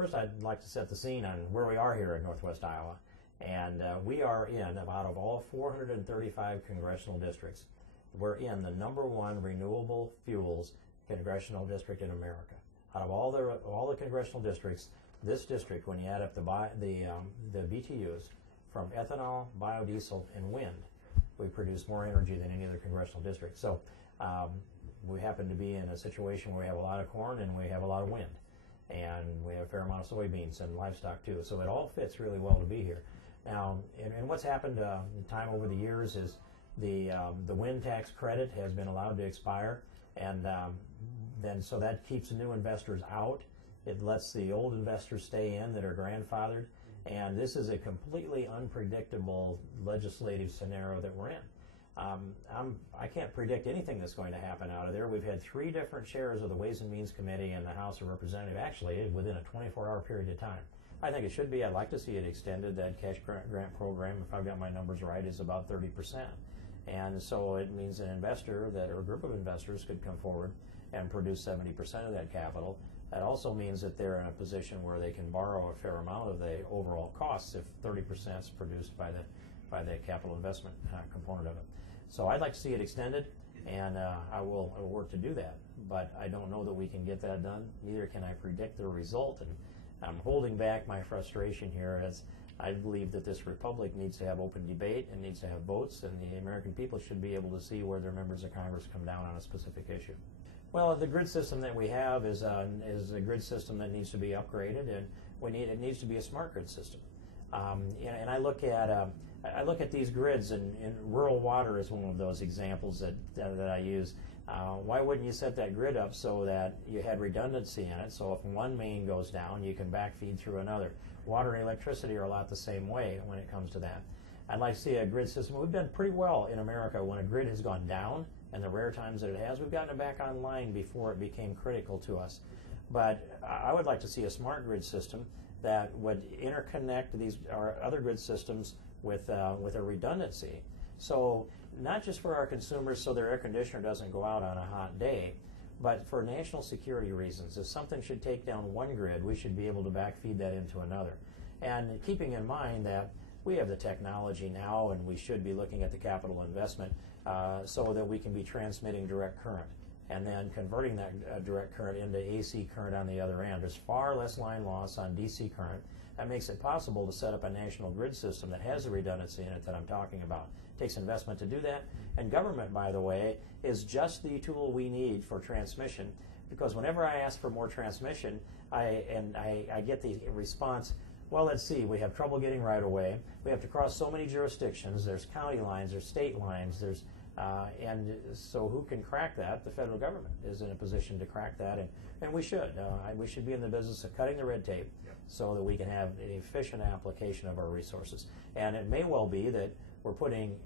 First, I'd like to set the scene on where we are here in Northwest Iowa. And we are in, out of all 435 congressional districts, we're in the #1 renewable fuels congressional district in America. Out of all the congressional districts, this district, when you add up the BTUs from ethanol, biodiesel, and wind, we produce more energy than any other congressional district. So we happen to be in a situation where we have a lot of corn and we have a lot of wind. And we have a fair amount of soybeans and livestock too. So it all fits really well to be here. Now, and what's happened in time over the years is the wind tax credit has been allowed to expire, and then so that keeps new investors out. It lets the old investors stay in that are grandfathered, and this is a completely unpredictable legislative scenario that we're in. I can't predict anything that's going to happen out of there. We've had 3 different chairs of the Ways and Means Committee in the House of Representatives, actually within a 24-hour period of time. I think it should be. I'd like to see it extended. That cash grant program, if I've got my numbers right, is about 30%. And so it means an investor or a group of investors could come forward and produce 70% of that capital. That also means that they're in a position where they can borrow a fair amount of the overall costs if 30% is produced by the capital investment component of it. So I'd like to see it extended, and I will work to do that. But I don't know that we can get that done. Neither can I predict the result. And I'm holding back my frustration here, as I believe that this republic needs to have open debate and needs to have votes, and the American people should be able to see where their members of Congress come down on a specific issue. Well, the grid system that we have is a grid system that needs to be upgraded, and it needs to be a smart grid system. And I look at these grids, and rural water is one of those examples that I use. Why wouldn't you set that grid up so that you had redundancy in it, so if one main goes down, you can backfeed through another? Water and electricity are a lot the same way when it comes to that. I'd like to see a grid system. We've done pretty well in America when a grid has gone down, and the rare times that it has, we've gotten it back online before it became critical to us. But I would like to see a smart grid system that would interconnect our other grid systems with a redundancy. So not just for our consumers so their air conditioner doesn't go out on a hot day, but for national security reasons. If something should take down one grid, we should be able to backfeed that into another. And keeping in mind that we have the technology now, and we should be looking at the capital investment so that we can be transmitting direct current and then converting that direct current into AC current on the other end. There's far less line loss on DC current. That makes it possible to set up a national grid system that has the redundancy in it that I'm talking about. It takes investment to do that, and government, by the way, is just the tool we need for transmission, because whenever I ask for more transmission, I get the response, well, let's see, we have trouble getting right away. We have to cross so many jurisdictions. There's county lines, there's state lines, and so who can crack that? The federal government is in a position to crack that, and we should. We should be in the business of cutting the red tape so that we can have an efficient application of our resources. And it may well be that we're putting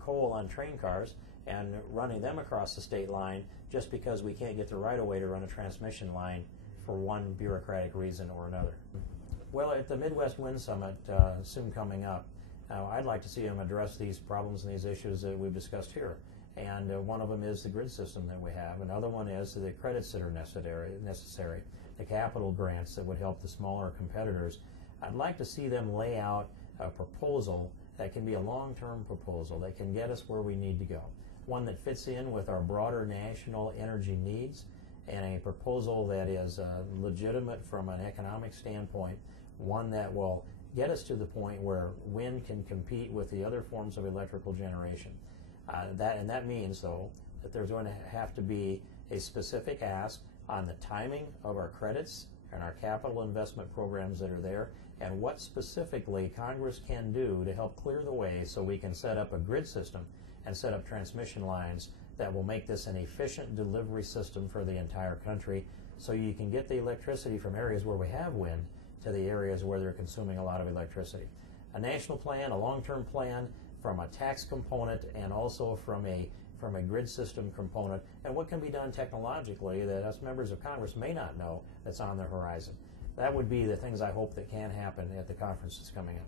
coal on train cars and running them across the state line just because we can't get the right of way to run a transmission line for one bureaucratic reason or another. Well, at the Midwest Wind Summit soon coming up, I'd like to see them address these problems and these issues that we've discussed here. And one of them is the grid system that we have. Another one is the credits that are necessary, the capital grants that would help the smaller competitors. I'd like to see them lay out a proposal that can be a long-term proposal that can get us where we need to go. One that fits in with our broader national energy needs, and a proposal that is legitimate from an economic standpoint, one that will get us to the point where wind can compete with the other forms of electrical generation. That means, though, that there's going to have to be a specific ask on the timing of our credits and our capital investment programs that are there, and what specifically Congress can do to help clear the way so we can set up a grid system and set up transmission lines that will make this an efficient delivery system for the entire country, so you can get the electricity from areas where we have wind to the areas where they're consuming a lot of electricity. A national plan, a long-term plan from a tax component, and also from a grid system component, and what can be done technologically that us members of Congress may not know that's on the horizon. That would be the things I hope that can happen at the conference that's coming up.